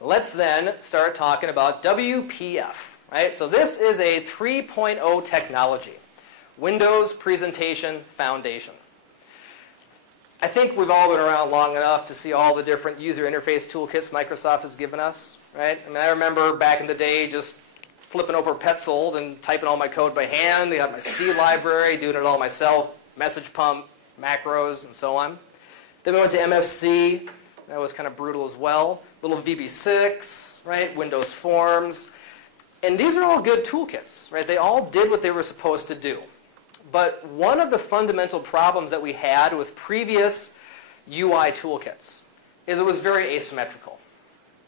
Let's then start talking about WPF, right? So this is a 3.0 technology, Windows Presentation Foundation. I think we've all been around long enough to see all the different user interface toolkits Microsoft has given us, right? I mean, I remember back in the day just flipping over Petzold and typing all my code by hand. I got my C library, doing it all myself, message pump, macros, and so on. Then we went to MFC. That was kind of brutal as well. Little VB6, right? Windows Forms. And these are all good toolkits, right? They all did what they were supposed to do. But one of the fundamental problems that we had with previous UI toolkits is it was very asymmetrical,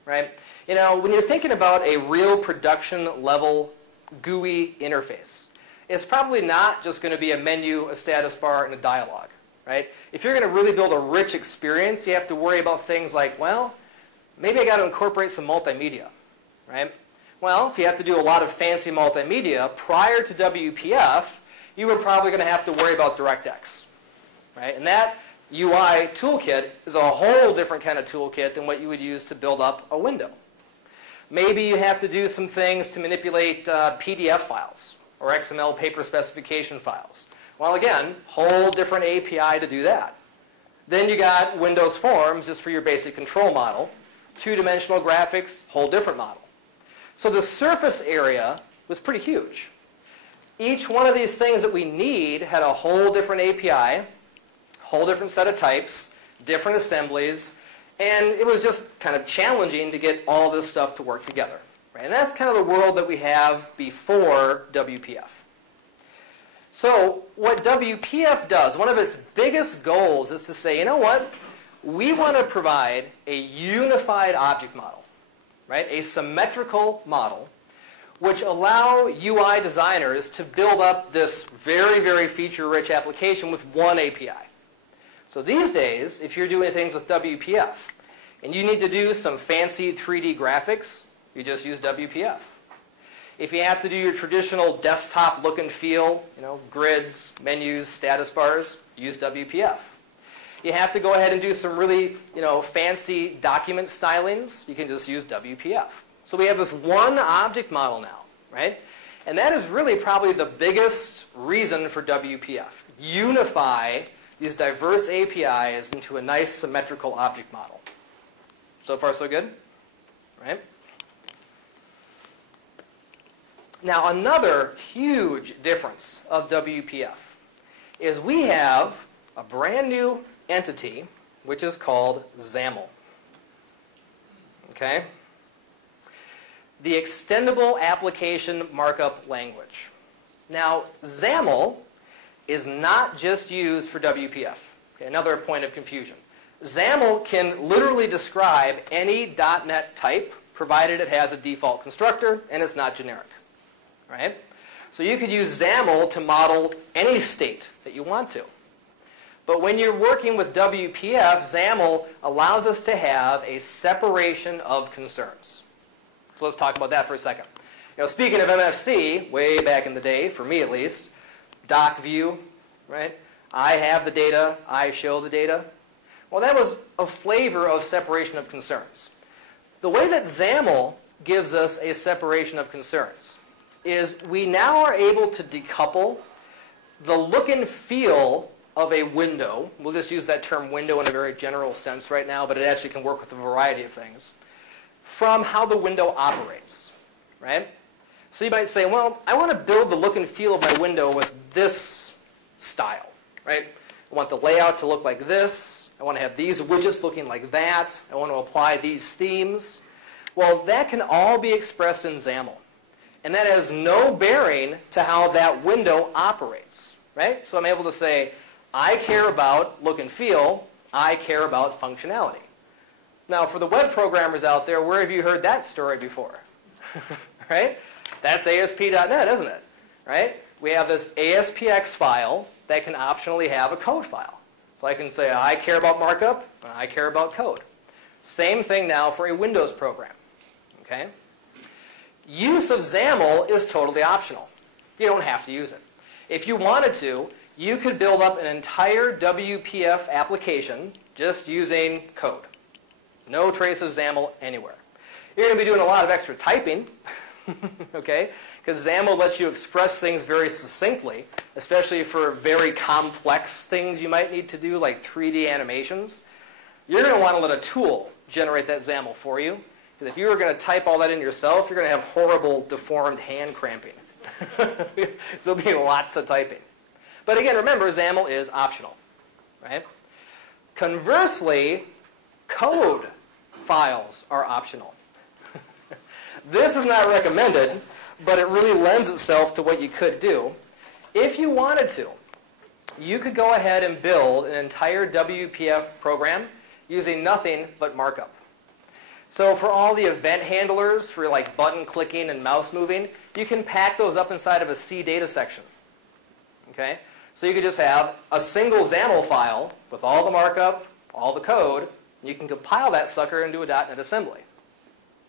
right? You know, when you're thinking about a real production level GUI interface, it's probably not just going to be a menu, a status bar, and a dialog, right? If you're going to really build a rich experience, you have to worry about things like, well, maybe I got to incorporate some multimedia, right? Well, if you have to do a lot of fancy multimedia prior to WPF, you were probably going to have to worry about DirectX, right? And that UI toolkit is a whole different kind of toolkit than what you would use to build up a window. Maybe you have to do some things to manipulate PDF files or XML paper specification files. Well, again, whole different API to do that. Then you got Windows Forms just for your basic control model. Two-dimensional graphics, whole different model. So the surface area was pretty huge. Each one of these things that we need had a whole different API, whole different set of types, different assemblies, and it was just kind of challenging to get all this stuff to work together. Right? And that's kind of the world that we have before WPF. So what WPF does, one of its biggest goals is to say, you know what? We want to provide a unified object model, right? A symmetrical model which allow UI designers to build up this very, very feature-rich application with one API. So these days, if you're doing things with WPF, and you need to do some fancy 3D graphics, you just use WPF. If you have to do your traditional desktop look and feel, you know, grids, menus, status bars, use WPF. You have to go ahead and do some really, you know, fancy document stylings, you can just use WPF. So we have this one object model now, right? And that is really probably the biggest reason for WPF. Unify these diverse APIs into a nice symmetrical object model. So far, so good, right? Now, another huge difference of WPF is we have a brand new entity which is called XAML. Okay? The Extendable Application Markup Language. Now, XAML is not just used for WPF. Okay, another point of confusion. XAML can literally describe any .NET type provided it has a default constructor and it's not generic. Right? So you could use XAML to model any state that you want to. But when you're working with WPF, XAML allows us to have a separation of concerns. So let's talk about that for a second. You know, speaking of MFC, way back in the day, for me at least, doc view, right? I have the data, I show the data. Well, that was a flavor of separation of concerns. The way that XAML gives us a separation of concerns is we now are able to decouple the look and feel of a window. We'll just use that term window in a very general sense right now, but it actually can work with a variety of things, from how the window operates, right? So you might say, well, I want to build the look and feel of my window with this style, right? I want the layout to look like this. I want to have these widgets looking like that. I want to apply these themes. Well, that can all be expressed in XAML. And that has no bearing to how that window operates, right? So I'm able to say, I care about look and feel. I care about functionality. Now, for the web programmers out there, where have you heard that story before? Right? That's ASP.NET, isn't it? Right? We have this ASPX file that can optionally have a code file. So I can say, I care about markup, and I care about code. Same thing now for a Windows program. Okay? Use of XAML is totally optional. You don't have to use it. If you wanted to, you could build up an entire WPF application just using code. No trace of XAML anywhere. You're going to be doing a lot of extra typing, okay? Because XAML lets you express things very succinctly, especially for very complex things you might need to do, like 3D animations. You're going to want to let a tool generate that XAML for you. Because if you were going to type all that in yourself, you're going to have horrible, deformed hand cramping. So there'll be lots of typing. But again, remember, XAML is optional, right? Conversely, code files are optional. This is not recommended, but it really lends itself to what you could do. If you wanted to, you could go ahead and build an entire WPF program using nothing but markup. So for all the event handlers, for like button clicking and mouse moving, you can pack those up inside of a C data section. Okay? So you could just have a single XAML file with all the markup, all the code, and you can compile that sucker into a .NET assembly.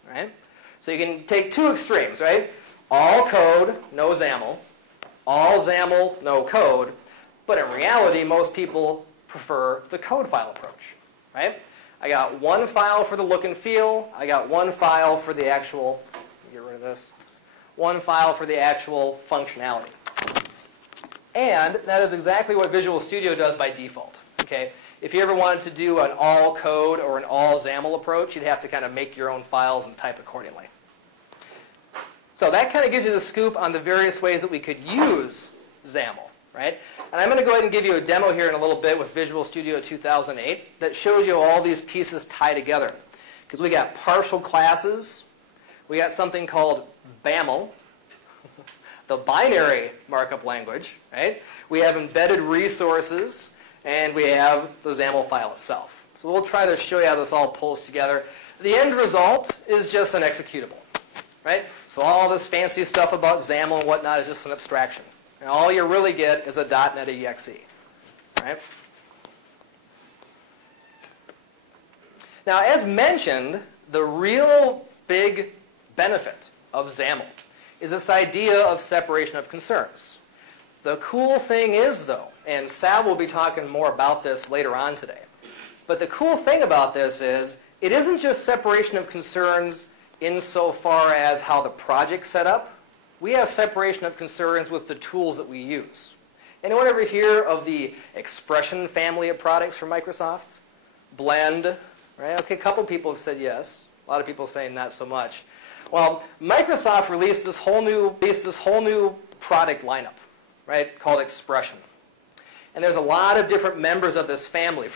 Right? So you can take two extremes, right? All code, no XAML. All XAML, no code. But in reality, most people prefer the code file approach. Right? I got one file for the look and feel. I got one file for the actual, get rid of this, one file for the actual functionality. And that is exactly what Visual Studio does by default. Okay? If you ever wanted to do an all code or an all XAML approach, you'd have to kind of make your own files and type accordingly. So that kind of gives you the scoop on the various ways that we could use XAML. Right? And I'm going to go ahead and give you a demo here in a little bit with Visual Studio 2008 that shows you all these pieces tie together. Because we got partial classes, we got something called BAML, the binary markup language, right? We have embedded resources, and we have the XAML file itself. So we'll try to show you how this all pulls together. The end result is just an executable, right? So all this fancy stuff about XAML and whatnot is just an abstraction. And all you really get is a .NET exe, right? Now, as mentioned, the real big benefit of XAML is this idea of separation of concerns. The cool thing is, though, and Sal will be talking more about this later on today, but the cool thing about this is it isn't just separation of concerns insofar as how the project's set up. We have separation of concerns with the tools that we use. Anyone ever hear of the Expression family of products from Microsoft? Blend, right? Okay, a couple people have said yes. A lot of people saying not so much. Well, Microsoft released this whole new product lineup, right, called Expression. And there's a lot of different members of this family.